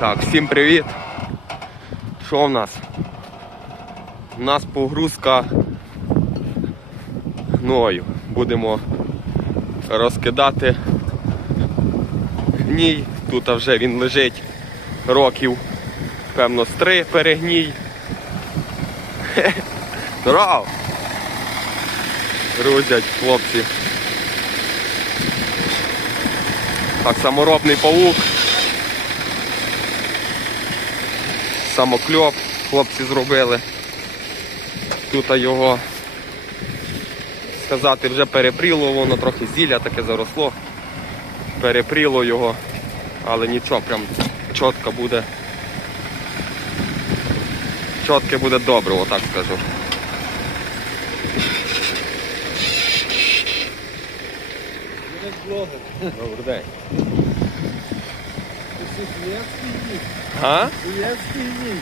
Так, всім привіт. Що в нас? У нас погрузка гною. Будемо розкидати гній. Тут вже він лежить років, певно, з три перегній. Хе, Здоров! Грузять хлопці. Так, саморобний павук. Самокльоп хлопці зробили. Тут його сказати вже перепріло, воно трохи зілля таке заросло. Перепріло його, але нічого, прям чітко буде. Чітке буде добре, отак скажу. Добрий день. А?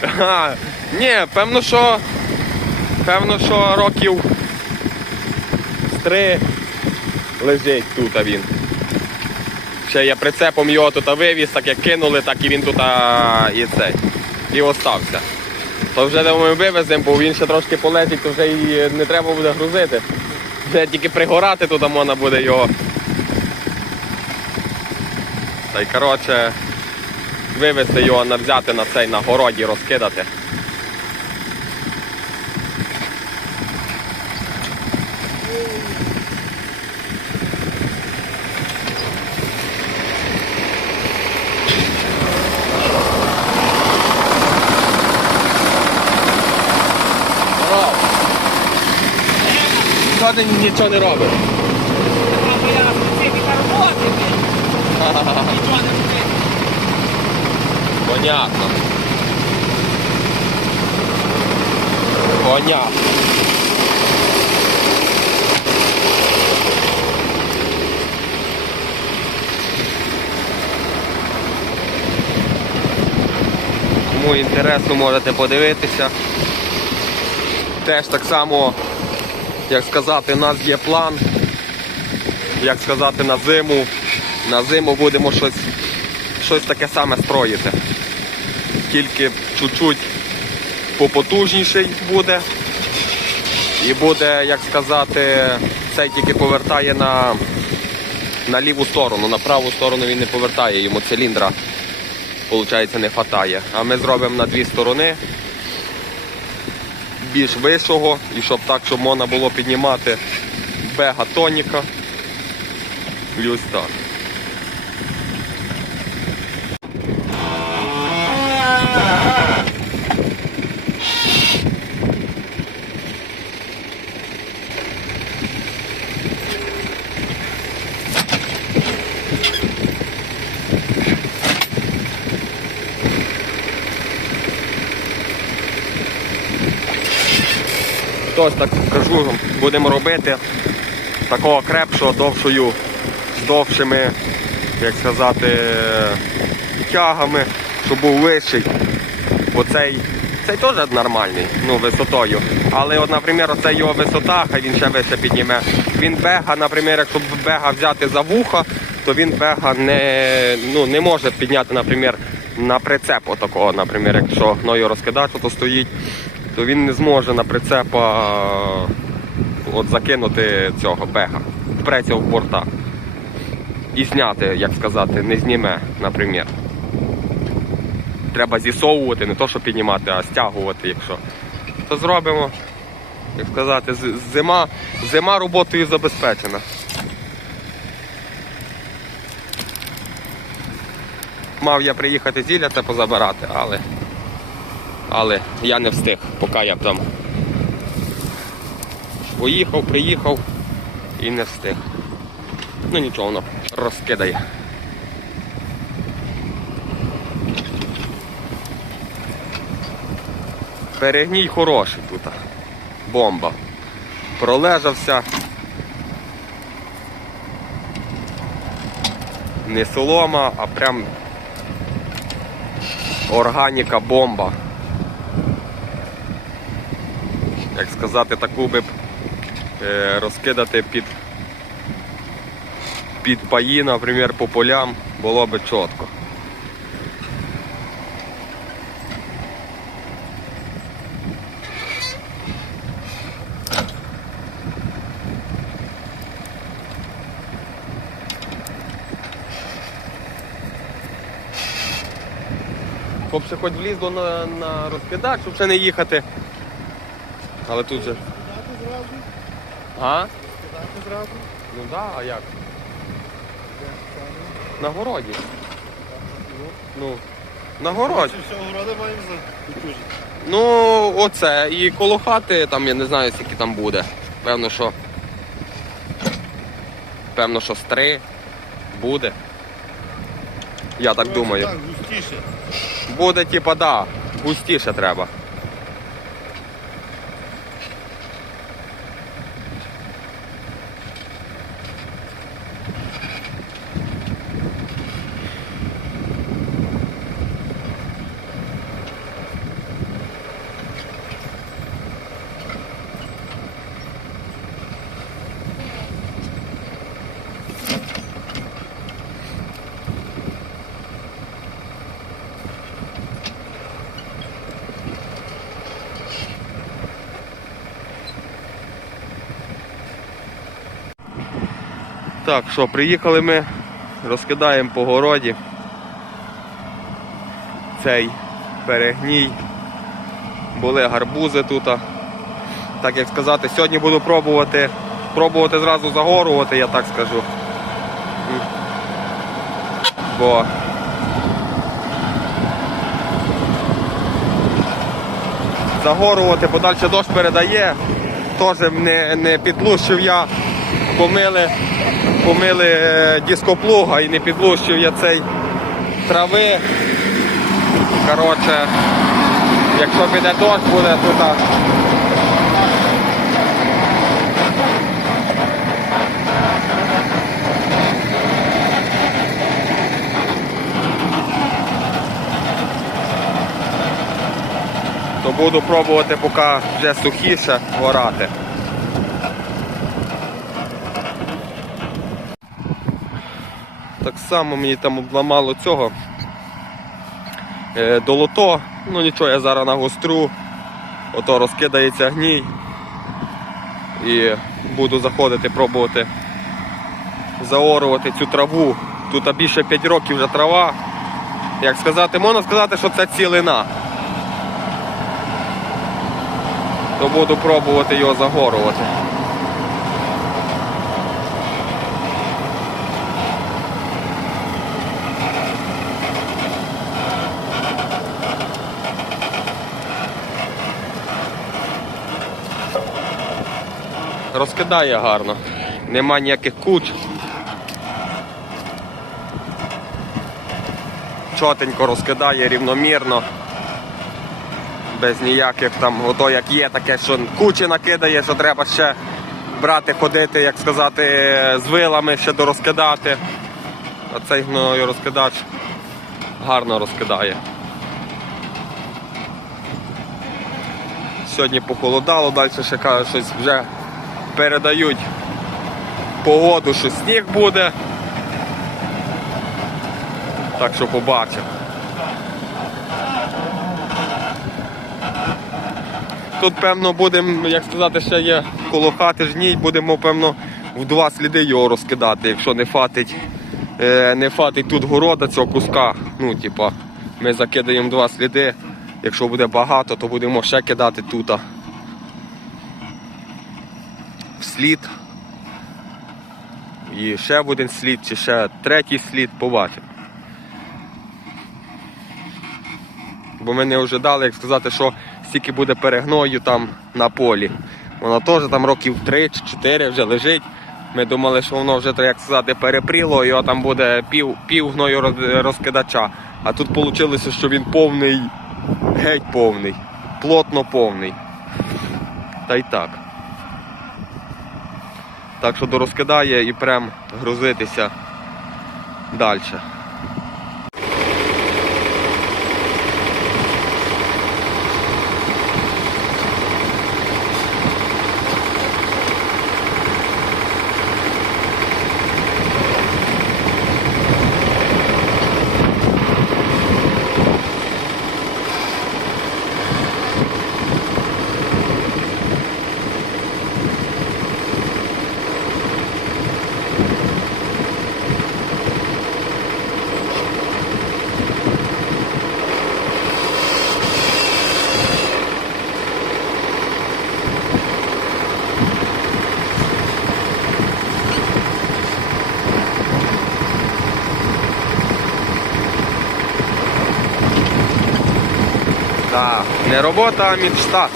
А, ні, певно, що. Певно, що років з три лежить тут а він. Ще я прицепом його тут вивіз, так як кинули, так і він тут і цей. І остався. То вже думаю, вивеземо, бо він ще трошки полетить, то вже і не треба буде грузити. Вже тільки пригорати туди можна буде його. Та й коротше, вивезти його на взяти на цей на городі розкидати. Нічого не робиш? Понятно. Понятно. Кому інтересно, можете подивитися. Теж так само, як сказати, у нас є план. Як сказати, на зиму. На зиму будемо щось щось таке саме строїти. Тільки чуть-чуть попотужніший буде. І буде, як сказати, цей тільки повертає на, на ліву сторону, на праву сторону він не повертає, йому циліндра, виходить, не вистачає. А ми зробимо на дві сторони більш вищого і щоб так, щоб можна було піднімати бега тоніка. Плюс так. Тож так кажу, будемо робити такого крепшого, довшою, з довшими, як сказати, тягами, щоб був вищий. Бо цей, цей теж нормальний, ну, висотою. Але, от, наприклад, оце його висота, хай він ще вище підніме. Він бега, наприклад, якщо бега взяти за вуха, то він бега не, ну, не може підняти, наприклад, на прицеп отакого, наприклад, якщо гною розкидач, то стоїть, то він не зможе на прицепа от закинути цього бега, впреться в борта. І зняти, як сказати, не зніме, наприклад. Треба зісовувати, не то, що піднімати, а стягувати, якщо. То зробимо, як сказати, зима, зима роботою забезпечена. Мав я приїхати зілля це позабирати, але, але я не встиг, поки я там поїхав, приїхав і не встиг. Ну нічого, воно розкидає. Перегній хороший тут. Бомба. Пролежався. Не солома, а прям органіка бомба. як сказати, таку би е, розкидати під під паї, наприклад, по полям було би чітко. Щоб ще хоч влізло на на розкидач, щоб ще не їхати але тут же. А? Ну так, да, а як? На городі. Ну, на городі. Ну, оце. І коло хати, там я не знаю, скільки там буде. Певно, що. Певно, що з три буде. Я так думаю. Буде, типа, да, густіше треба. Так, що, приїхали ми, розкидаємо по городі цей перегній. Були гарбузи тут. Так як сказати, сьогодні буду пробувати, пробувати зразу загорувати, я так скажу. Бо загорувати, бо далі дощ передає. Теж не, не підлущив я, помили, помили е, дископлуга і не підлущив я цей трави. Коротше, якщо піде дощ, буде тут. То буду пробувати, поки вже сухіше горати. Так само мені там обламало цього е, долото. Ну нічого, я зараз нагостру, ото розкидається гній. І буду заходити, пробувати заорувати цю траву. Тут більше 5 років вже трава. Як сказати, можна сказати, що це цілина. То буду пробувати його загорувати. Розкидає гарно. Нема ніяких куч. Чотенько розкидає рівномірно. Без ніяких там, ото як є таке, що кучі накидає, що треба ще брати, ходити, як сказати, з вилами ще дорозкидати. А цей гною розкидач гарно розкидає. Сьогодні похолодало, далі ще кажуть, щось вже передають погоду, що сніг буде. Так що побачимо. Тут, певно, будемо, як сказати, ще є коло хати жній, будемо, певно, в два сліди його розкидати, якщо не фатить, е, не фатить тут города цього куска. Ну, типа, ми закидаємо два сліди. Якщо буде багато, то будемо ще кидати тут. В слід. І ще один слід, чи ще третій слід, побачимо. Бо ми не ожидали, як сказати, що стільки буде перегною там на полі. Воно теж там років 3 чи 4 вже лежить. Ми думали, що воно вже, як сказати, перепріло, його там буде пів, пів гною розкидача. А тут вийшло, що він повний, геть повний, плотно повний. Та й так. Так що дорозкидає і прям грузитися далі. Так, не робота, а мічта.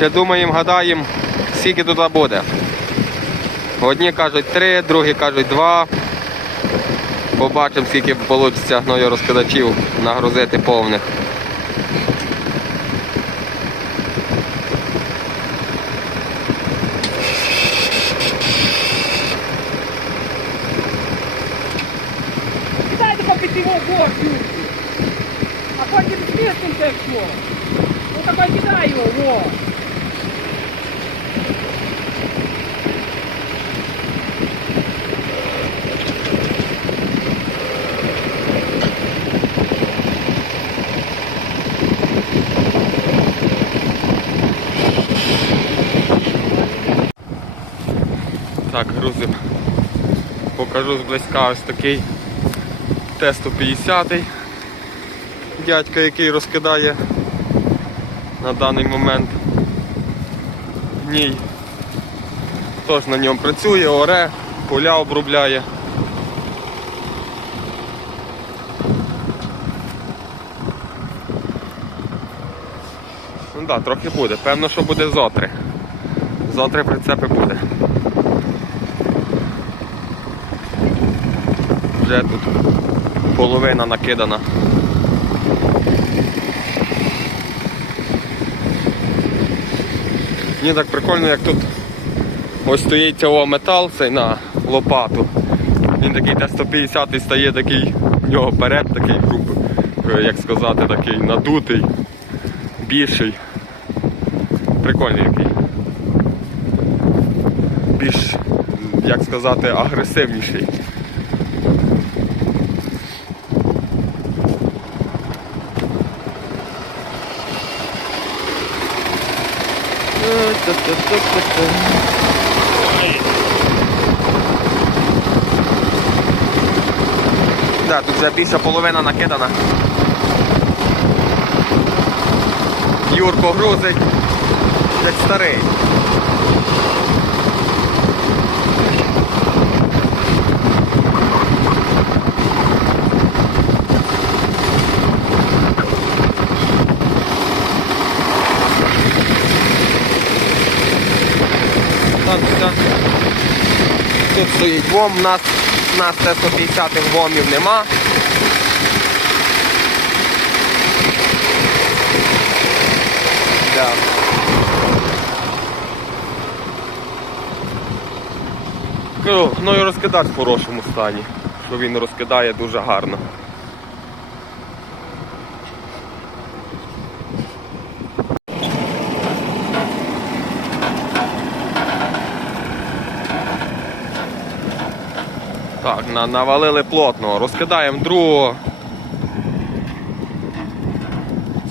Ще думаємо, гадаємо, скільки туди буде. Одні кажуть три, другі кажуть два. Побачимо, скільки вийде гною розкидачів нагрузити повних. Кидай тако під його борт, Юрці. А потім звідси це що. Ну тако кидай його, во. Грузим. Покажу зблизька ось такий Т-150. Дядька, який розкидає на даний момент гній. Тож на ньому працює, оре, поля обробляє. Ну так, да, трохи буде. Певно, що буде зотри. Зотри прицепи буде. Вже тут половина накидана. Мені так прикольно, як тут ось стоїть цього метал цей на лопату. Він такий Т-150 стає такий, в нього перед такий груб, е, як сказати, такий надутий, більший. Прикольний який. Більш, як сказати, агресивніший. Да, тут вже більша половина накидана. Юрко грузить, як старий. Так. Тут стоїть вом, у нас, у нас Т-150 вомів нема. Да. Ну і розкидач в хорошому стані, що він розкидає дуже гарно. Так, на, навалили плотно, розкидаємо другого.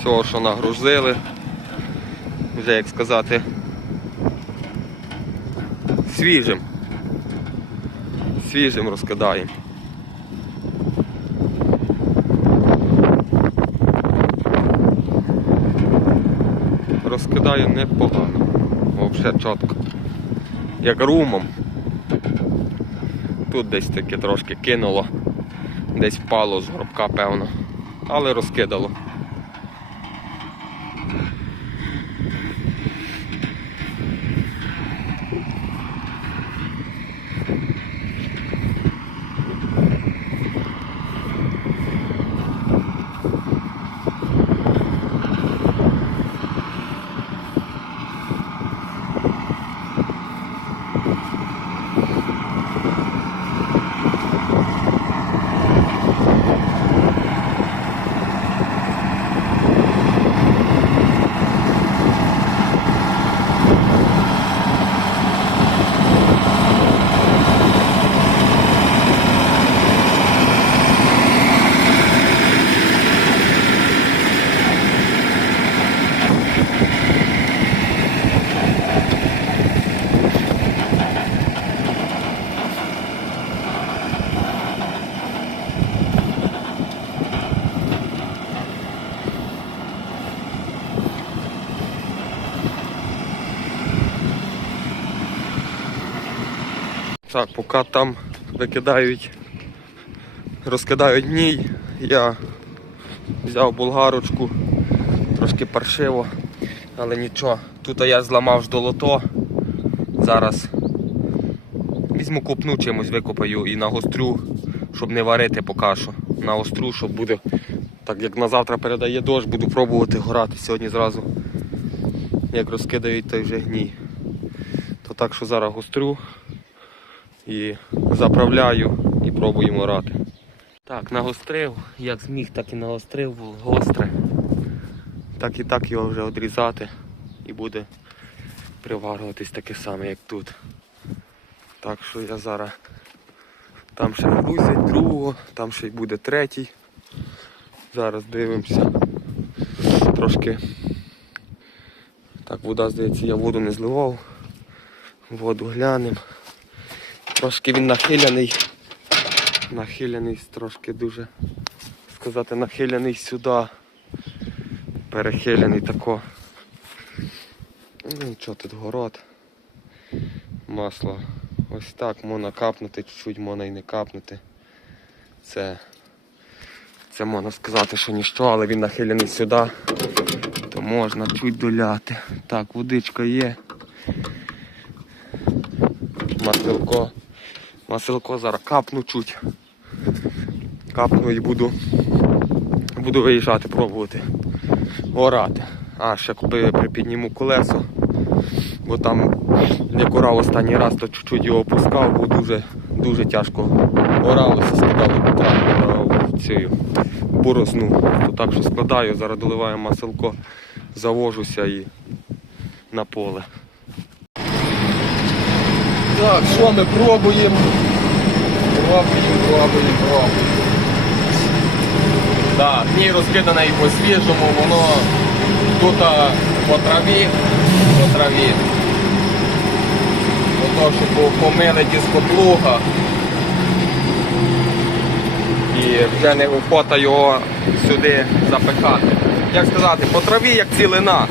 Цього, що нагрузили. Вже як сказати. Свіжим. Свіжим розкидаємо. Розкидає непогано. Взагалі чітко. Як румом. Тут десь таки трошки кинуло, десь впало з горбка, певно, але розкидало. Так, поки там викидають, розкидають гній, я взяв булгарочку, трошки паршиво, але нічого. Тут я зламав ждолото. Зараз візьму купну чимось викопаю і нагострю, щоб не варити поки що. Нагострю, щоб буде, так як на завтра передає дощ, буду пробувати горати сьогодні зразу. Як розкидають той вже гній. То так що зараз гострю і заправляю і пробуємо рати. Так, нагострив, як зміг, так і нагострив, гостре. Так і так його вже одрізати і буде приварюватись таке саме, як тут. Так що я зараз там ще вибусять другого, там ще й буде третій. Зараз дивимося. Трошки. Так, вода, здається, я воду не зливав. Воду глянемо. Трошки він нахиляний. Нахиляний трошки дуже сказати, нахиляний сюди. Перехиляний тако. Ну нічого тут город. Масло. Ось так можна капнути, чуть-чуть можна і не капнути. Це, це можна сказати, що ніщо, але він нахилений сюди, то можна чуть доляти. Так, водичка є. Маселко. Маселко зараз капну чуть. Капну і буду, буду виїжджати, пробувати орати. А, ще припідніму колесо, бо там як орав останній раз, то чуть-чуть його опускав, бо дуже, дуже тяжко оралося, скидали в цю борозну. То так що складаю, зараз доливаю маселко, завожуся і на поле. Так, що ми пробуємо? Пробуємо, пробуємо, пробуємо. Так, гній розкидане і по свіжому, воно тут по траві, по траві. По того, що помили дископлуга. І вже не охота його сюди запихати. Як сказати, по траві як цілина.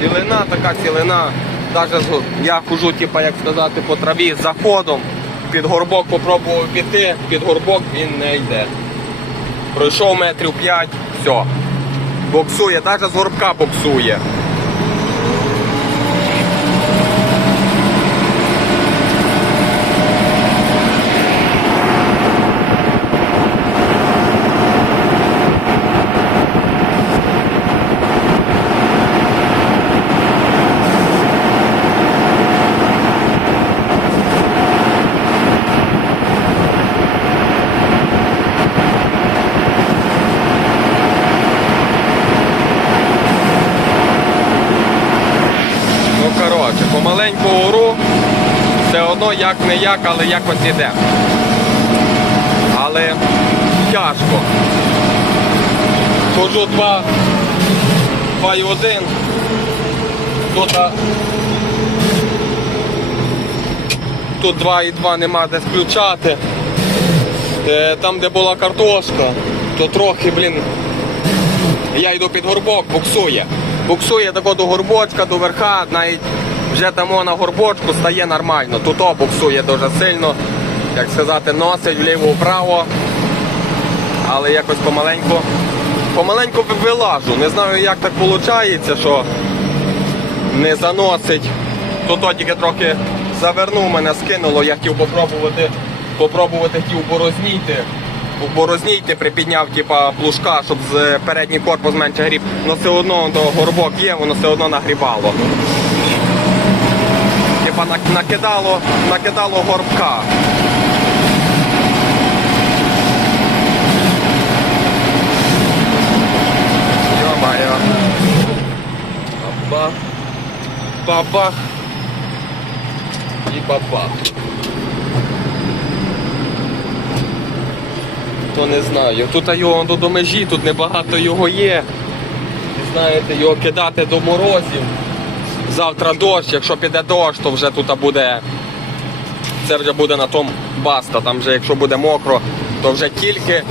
Цілина, така цілина. З- я хожу, типу, як сказати, по траві заходом. Під горбок попробував піти, під горбок він не йде. Пройшов метрів 5, все. Боксує, навіть з горбка боксує. Ну коротше, помаленьку ору, все одно як не як, але якось іде. Але тяжко. Хожу 2, 2 і 1. Тут, а, тут 2 і 2 нема де включати. Е, Там, де була картошка, то трохи, блін, я йду під горбок, буксує. Буксує тако до горбочка, до верха, навіть вже там на горбочку стає нормально. Тут буксує дуже сильно, як сказати, носить вліво-вправо. Але якось помаленьку, помаленьку вилажу. Не знаю, як так виходить, що не заносить. Тут тільки трохи завернув мене, скинуло, я хотів попробувати, попробувати хотів борозніти. У борознійти припідняв типа плужка, щоб з передній корпус менше гріб, але все одно до горбок є, воно все одно нагрібало. Типа накидало, накидало горбка. Йо-моє. Бабах. Бабах. І бабах. То не знаю. Тут його до, межі, тут небагато його є. Знаєте, його кидати до морозів. Завтра дощ, якщо піде дощ, то вже тут буде. Це вже буде на тому баста. Там вже якщо буде мокро, то вже тільки,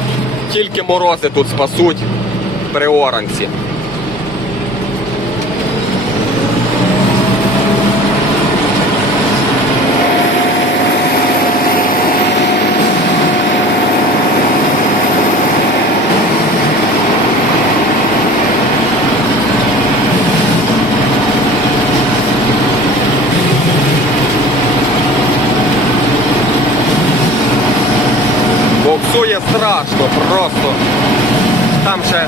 тільки морози тут спасуть при оранці. страшно просто. Там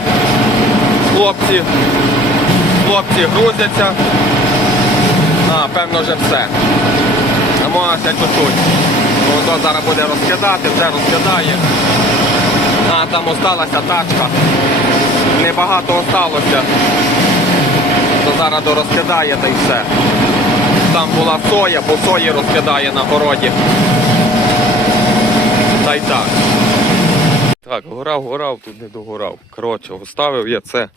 хлопці, хлопці грузяться. А, певно вже все. Ще чуть-чуть. Воно зараз буде розкидати, вже розкидає. А, там осталася тачка. Небагато осталося. То зараз дорозкидає та й все. Там була соя, бо сої розкидає на городі. Та й так. Так, горав, горав, тут не догорав. Коротше, оставив я це.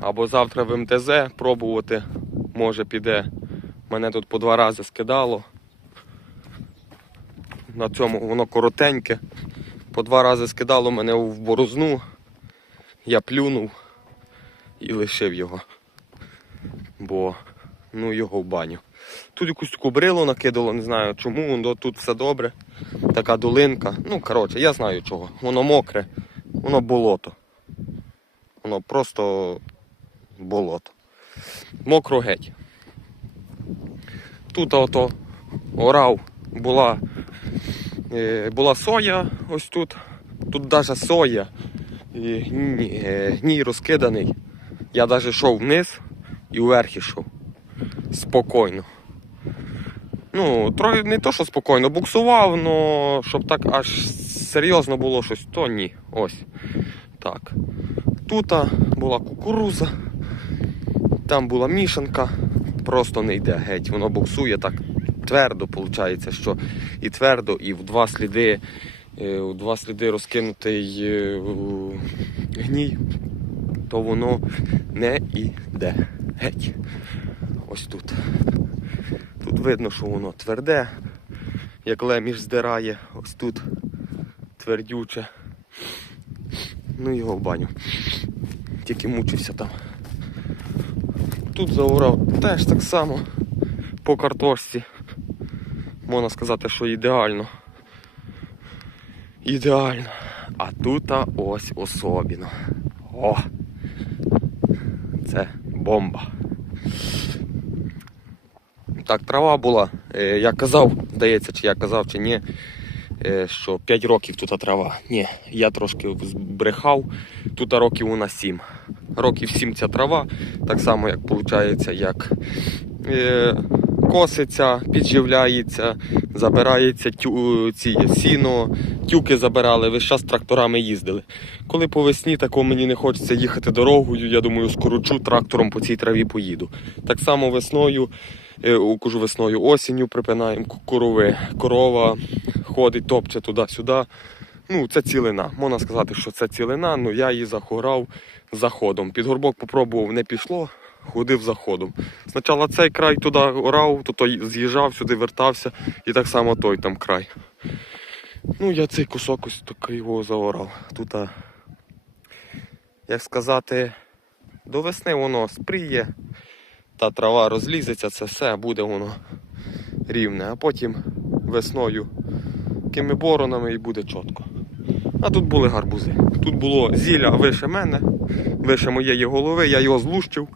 Або завтра в МТЗ пробувати. Може піде. Мене тут по два рази скидало. На цьому воно коротеньке. По два рази скидало мене в борозну. Я плюнув і лишив його. Бо ну його в баню. Тут якусь таку брилу накидало, не знаю чому, тут все добре. Така долинка. Ну, коротше, я знаю чого. Воно мокре, воно болото. Воно просто болото. Мокро геть. Тут ото орав була, е, була соя ось тут. Тут навіть соя. Е, гній розкиданий. Я навіть йшов вниз і вверх ішов. Спокійно. Ну, трохи не то, що спокійно, буксував, але щоб так аж серйозно було щось, то ні. Ось. Так. Тут була кукуруза, там була мішанка, просто не йде геть. Воно буксує так твердо, виходить, що і твердо, і в два сліди, е, у два сліди розкинутий е, гній, то воно не йде геть. Ось тут. Тут видно, що воно тверде, як леміш здирає, ось тут твердюче. Ну його в баню. Тільки мучився там. Тут заорав теж так само по картошці. Можна сказати, що ідеально. Ідеально. А тут ось особіно. О! Це бомба. Так, трава була. Е, я казав, здається, чи я казав, чи ні, е, що 5 років тут трава. Ні, я трошки збрехав. Тут років у нас 7. Років 7 ця трава, так само, як виходить, як е, коситься, підживляється, забирається тю, ці, сіно, тюки забирали, весь час тракторами їздили. Коли по весні такого мені не хочеться їхати дорогою, я думаю, скорочу трактором по цій траві поїду. Так само весною, кажу весною, осінню припинаємо корови. Корова ходить, топче туди-сюди. Ну, це цілина. Можна сказати, що це цілина, але я її захорав заходом. Під горбок попробував, не пішло, ходив заходом. Спочатку цей край туди орав, то той з'їжджав, сюди вертався, і так само той там край. Ну, я цей кусок ось такий його заорав. Тут, як сказати, до весни воно спріє, та трава розлізеться, це все, буде воно рівне. А потім весною такими боронами і буде чітко. А тут були гарбузи. Тут було зілля вище мене, вище моєї голови, я його злущив,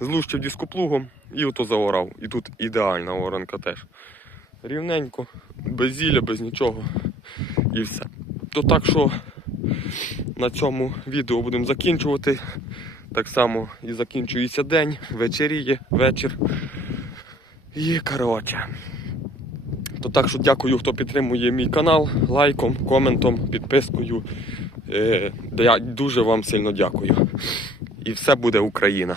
злущив дископлугом і ото заорав. І тут ідеальна оранка теж. Рівненько, без зілля, без нічого. І все. То так що на цьому відео будемо закінчувати. Так само і закінчується день, вечеріє, вечір. І коротше. То так що дякую, хто підтримує мій канал лайком, коментом, підпискою. Е, я дуже вам сильно дякую. І все буде Україна.